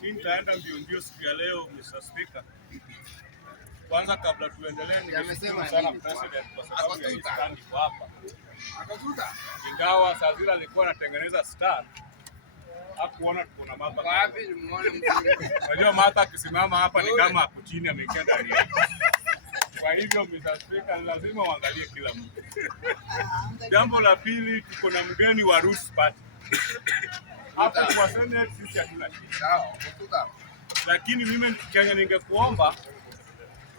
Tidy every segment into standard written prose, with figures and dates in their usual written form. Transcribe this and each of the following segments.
Mimi nitaenda mbio siku ya leo, Mr. Speaker. Kwanza kabla tuendelee, nimeshukuru sana President kwa sababu ya hii stand iko hapa. Ingawa saa zile alikuwa anatengeneza stand, hakuona tuko na mapa. Unajua Martha akisimama hapa ni kama ako chini ameingia ndani. Kwa hivyo Mr. Speaker, lazima uangalie kila mtu. Jambo la pili, tuko na mgeni wa Roots Party. Hapo kwa Senate sisi hatuna shida. Lakini mimi Kenya ningekuomba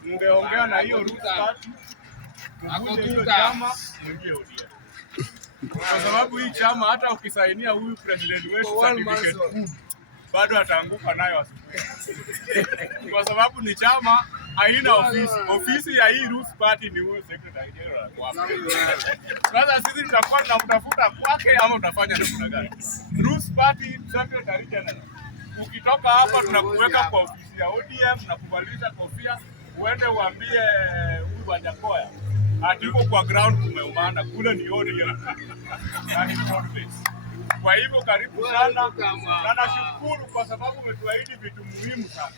ungeongea na hiyo Roots Party. Hiyo chama mwingie ODM. Kwa sababu hii chama hata ukisainia huyu president wetu certificate bado ataanguka nayo asubuhi. Kwa sababu ni chama haina ofisi. Ofisi ya hii Roots Party ni huyu secretary general kwa hapa. Sasa sisi tutakuwa tunamtafuta kwake ama utafanya namna gani? Roots Party secretary general. Ukitoka hapa tunakuweka kwa ofisi ya ODM, tunakubadilisha kofia, uende uambie huyu Wanjakoya atiko kwa ground kumeumana kule ni ODM. Kwa hivyo karibu sana na nashukuru kwa sababu umetuahidi vitu muhimu sana.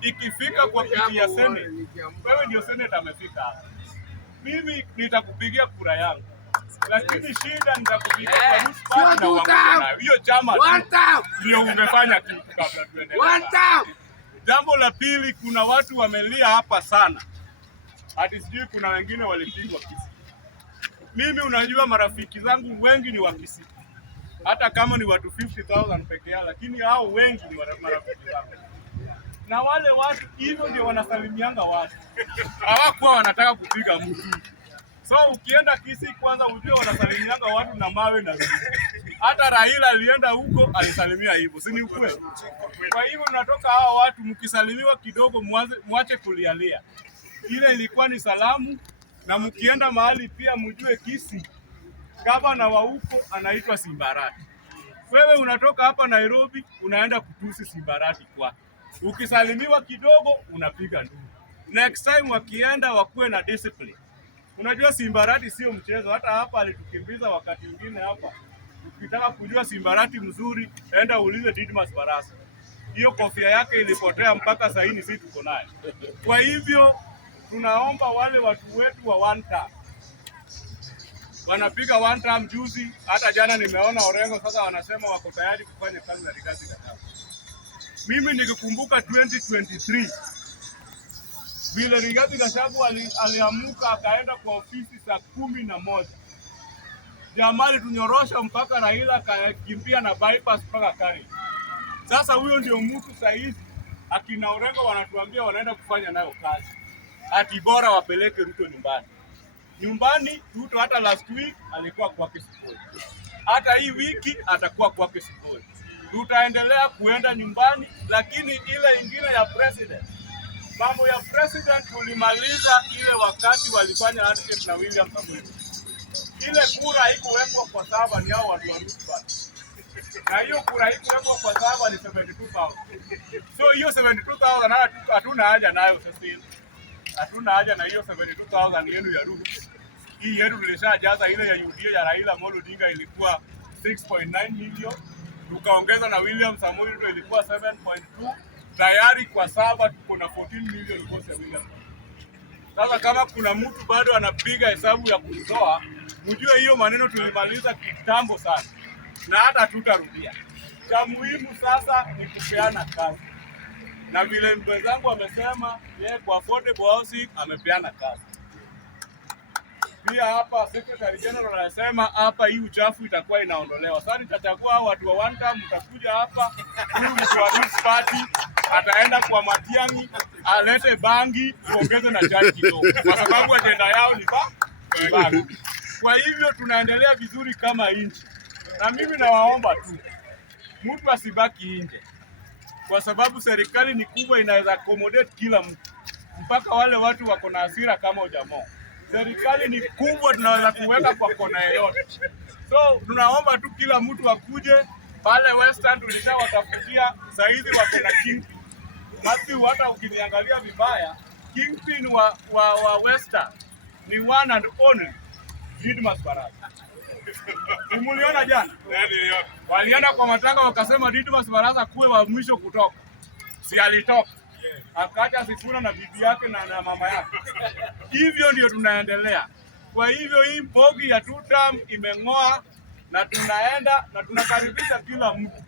Ikifika kwa kiti ya Senate, wewe ndio Senate amefika hapa. Mimi nitakupigia kura yangu. Lakini shida nitakupigia kwa Roots Party na wangu. Hiyo chama ndio umefanya kitu kabla tuendelee. Jambo la pili, kuna watu wamelia hapa sana. Hadi sijui kuna wengine walipigwa Kisii. Mimi unajua marafiki zangu wengi ni wa Kisii. Hata kama ni watu 50,000 peke yao, lakini hao wengi ni marafiki zangu. Na wale watu hivyo ndio wanasalimianga watu. Hawakuwa wanataka kupiga mtu. So ukienda Kisii kwanza ujue wanasalimianga watu na mawe na vitu. Hata Raila alienda huko alisalimia hivyo. Si ni ukweli? Kwa hivyo tunatoka hao watu mkisalimiwa kidogo mwache kulialia. Ile ilikuwa ni salamu, na mkienda mahali pia mjue Kisii gavana wa huko anaitwa Simbarati. Wewe unatoka hapa Nairobi unaenda kutusi Simbarati kwake. Ukisalimiwa kidogo unapiga nduru. Next time wakienda wakuwe na discipline. Unajua Simbarati sio mchezo, hata hapa alitukimbiza wakati mwingine hapa. Ukitaka kujua Simbarati mzuri, enda uulize Didmas Barasa. Hiyo kofia yake ilipotea mpaka sasa hivi sisi tuko nayo. Kwa hivyo tunaomba wale watu wetu wa one term. Wanapiga one term juzi, hata jana nimeona Orengo sasa wanasema wako tayari kufanya kazi na Rigathi Gachagua. Mimi nikikumbuka 2023 vile Rigathi Gachagua aliamuka akaenda kwa ofisi saa 11. Jamali tunyorosha mpaka Raila akakimbia na bypass mpaka Kari. Sasa huyo ndio mtu saizi akina Orengo wanatuambia wanaenda kufanya nayo kazi. Ati bora wapeleke Ruto nyumbani. Nyumbani Ruto hata last week alikuwa kwa Kisii. Hata hii wiki atakuwa kwa Kisii. Tutaendelea kuenda nyumbani, lakini ile ingine ya president. Mambo ya president tulimaliza ile wakati walifanya handshake na William Samoei. Ile kura haikuwekwa kwa sababu ni hao watu wa Roots Party. Na hiyo kura haikuwekwa kwa sababu ni 72,000. So hiyo 72,000 hatuna haja nayo sasa. Hatuna haja na hiyo 72,000 yenu ya Roots. Hii yetu tulishajaza ile ya UDA ya Raila Amolo Odinga ilikuwa 6.9 million. Tukaongeza na William Samoei Ruto ilikuwa 7.2. Tayari kwa saba tuko na 14 million kwa William. Sasa kama kuna mtu bado anapiga hesabu ya kutoa, mjue hiyo maneno tulimaliza kitambo sana. Na hata tutarudia. Cha muhimu sasa ni kupeana kazi. Na vile mwenzangu amesema yeye kwa affordable housing amepeana kazi. Pia hapa secretary general anasema hapa hii uchafu itakuwa inaondolewa. Sasa nitachagua watu wa one term, mtakuja hapa, huyu mtu wa Roots Party ataenda kwa Matiang'i alete bangi kuongeza na chai kidogo. Kwa sababu ajenda yao ni bangi. Kwa hivyo tunaendelea vizuri kama nchi. Na mimi nawaomba tu mtu asibaki nje. Kwa sababu serikali ni kubwa, inaweza accommodate kila mtu. Mpaka wale watu wako na hasira kama Ojamo. Serikali ni kubwa, tunaweza kuweka kwa kona yoyote. So tunaomba tu kila mtu akuje pale Western tulishawatafutia, saizi wako na Kingpin. Matthew, hata ukiniangalia vibaya, Kingpin wa Western ni one and only Didmas Barasa. Simuliona jana? Walienda kwa matanga wakasema Didmus Barasa kuwe wa mwisho kutoka. Si alitoka. Akaacha Sifuna na bibi yake na mama yake. Hivyo ndio tunaendelea. Kwa hivyo hii mbogi ya tutam imeng'oa na tunaenda na tunakaribisha kila mtu.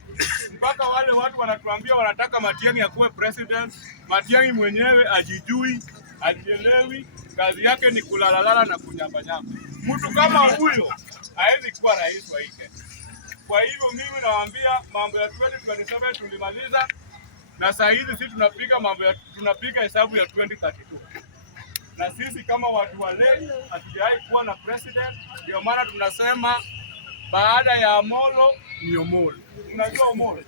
Mpaka wale watu wanatuambia wanataka Matiang'i akuwe president. Matiang'i mwenyewe ajijui, ajielewi, kazi yake ni kulalalala na kunyambanyamba. Mtu kama huyo hawezi kuwa rais wa Kenya. Kwa hivyo mimi nawaambia mambo ya 2027 tulimaliza na saa hizi sisi tunapiga hesabu ya 2032. Na sisi kama watu wale hatujawahi kuwa na president, ndio maana tunasema baada ya Amolo ni Omolo. Unajua Omolo?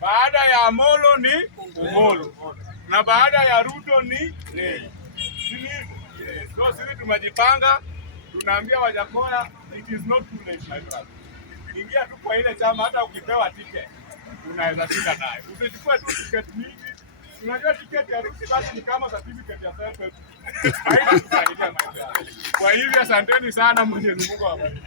Baada ya Amolo ni Omolo. Na baada ya Ruto ni Nei. So sisi tumejipanga, tunaambia Wajakoya it is not too late my brother. Ingia tu kwa ile chama, hata ukipewa ticket unaweza shinda naye. Usichukue tu ticket mingi. Unajua ticket ya Ruto basi ni kama certificate ya self. Haina kusaidia maisha. Kwa hivyo asanteni sana, Mwenyezi Mungu awabariki.